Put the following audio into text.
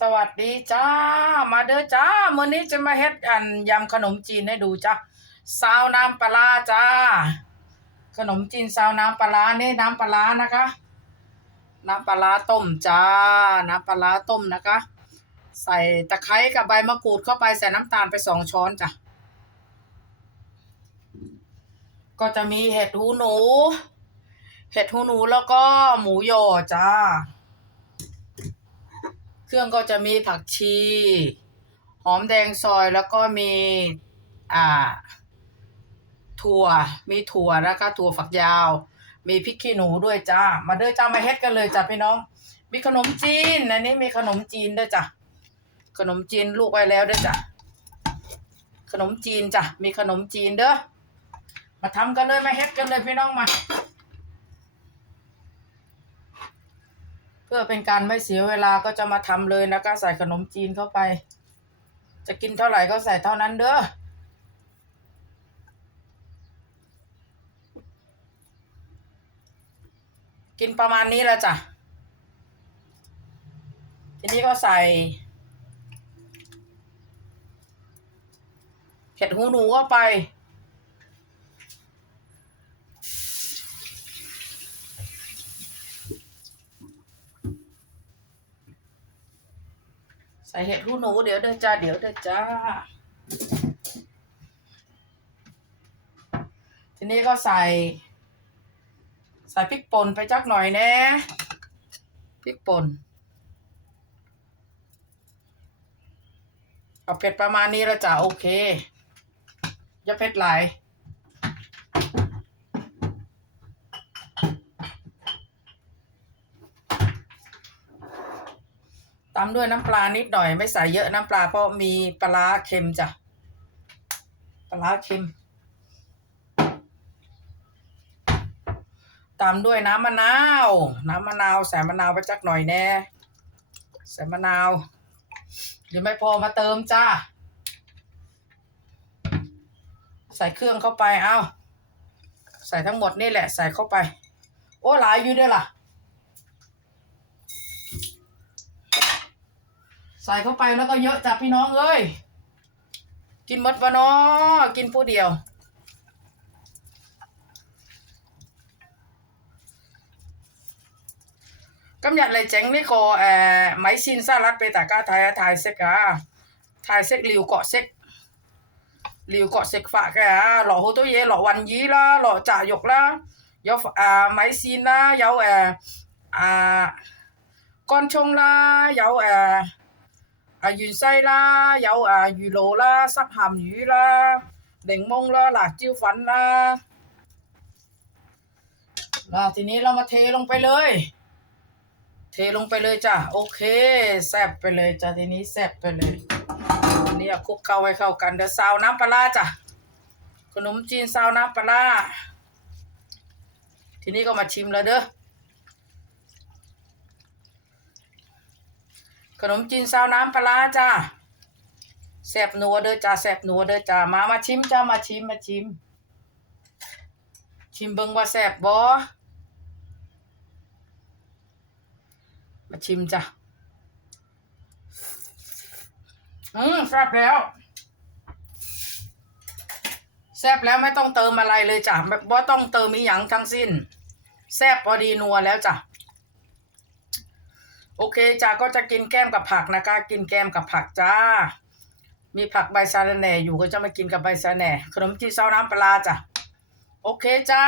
สวัสดีจ้า มาเด้อจ้ามื้อนี้จะมาเฮ็ดอันยำขนมจีนให้ดูจ้าซาวน้ำปลาจ้า ขนมจีนซาวน้ำปลาร้นี่น้ำปลานะคะ น้ำปลาต้มจ้า น้ำปลาร้าต้มนะคะ ใส่ตะไคร้กับใบมะกรูดเข้าไปใส่น้ำตาลไปสองช้อนจ้ะก็จะมีเห็ดหูหนู เห็ดหูหนูแล้วก็หมูยอจ้า เครื่องก็จะมีผักชี หอมแดงซอยแล้วก็มีอ่าถั่ว มีถั่วนะคะถั่วฝักยาว มีพริกขี้หนูด้วยจ้า มาเด้อจ้ามาเฮ็ดกันเลยจ้ะพี่น้อง มีขนมจีนอันนี้มีขนมจีนด้วยจ้ะขนมจีนลูกไว้แล้วด้วยจ้ะขนมจีนจ้ะมีขนมจีนเด้อมาทำกันเลยมาเฮ็ดกันเลยพี่น้องมา พื่อเป็นการไม่เสียเวลาก็จะมาทำเลยนะคะใส่ขนมจีนเข้าไป จะกินเท่าไหร่ก็ใส่เท่านั้นเด้อกินประมาณนี้แล้วจ้ะ ทีนี้ก็ใส่เห็ดหูหนูเข้าไป ส่เห็ดหูหนูเดี๋ยวเด้อจ้าเดี๋ยวเด้อจ้า ทีนี้ก็ใส่ ใส่พริกป่นไปจักหน่อยแน่พริกป่นเอาเผ็ดประมาณนี้แล้วจ้ะโอเค อย่าเผ็ดหลาย ตามด้วยน้ำปลานิดหน่อยไม่ใส่เยอะน้ำปลาเพราะมีปลาเค็มจ้ะปลาร้าเค็ม ตามด้วยน้ำมะนาว น้ำมะนาวใส่มะนาวไปจักหน่อยแน่ใส่มะนาวหรือไม่พอมาเติมจ้า ใส่เครื่องเข้าไปเอาใส่ทั้งหมดนี่แหละ ใส่เข้าไป โอ้หลายอยู่ด้วยล่ะ ใส่เข้าไปแล้วก็เยอะจ้ะพี่น้องเอ้ย กินหมดวะเนาะกินผู้เดียว 今日嚟整呢个诶、呃、米线沙律俾大家睇下泰式啊，泰式廖国式廖国食法嘅啊，落好多嘢，落云鱼啦，落炸肉啦，有诶、呃、米线啦，有诶啊干葱啦，有诶 啊芫茜啦，有诶、呃、鱼露啦，湿咸鱼啦，柠檬啦，辣椒粉啦。嗱，ทีนี้เรามาเทลงไปเลย เทลงไปเลยจ้ะโอเคแซ่บไปเลยจ้ะทีนี้แซ่บไปเลยอันนี้คลุกเข้าให้เข้ากันเดี๋ยวซาวน้ำปลาร้าจ้ะขนมจีนซาวน้ำปลาร้าทีนี้ก็มาชิมแล้วเด้อ ขนมจีนซาวน้ำปลาร้าแซ่บนัวเด้อจ้ะแซ่บนัวเด้อจ้ะมามาชิมจ้ะมาชิมมาชิม ชิมเบิ่งว่าแซบบ่มาชิมจ้ะอืมแซ่บแล้วแซ่บแล้วไม่ต้องเติมอะไรเลยจ้ะบ่ต้องเติมอีหยังทั้งสิ้น แซ่บพอดีนัวแล้วจ้ะ โอเคจ้าก็จะกินแก้มกับผักนะคะ กินแก้มกับผักจ้า มีผักใบซาลาแหน่อยู่ก็จะมากินกับใบซาลาแหน่ขนมจีนซาวน้ำปลาร้าจ้ะโอเคจ้า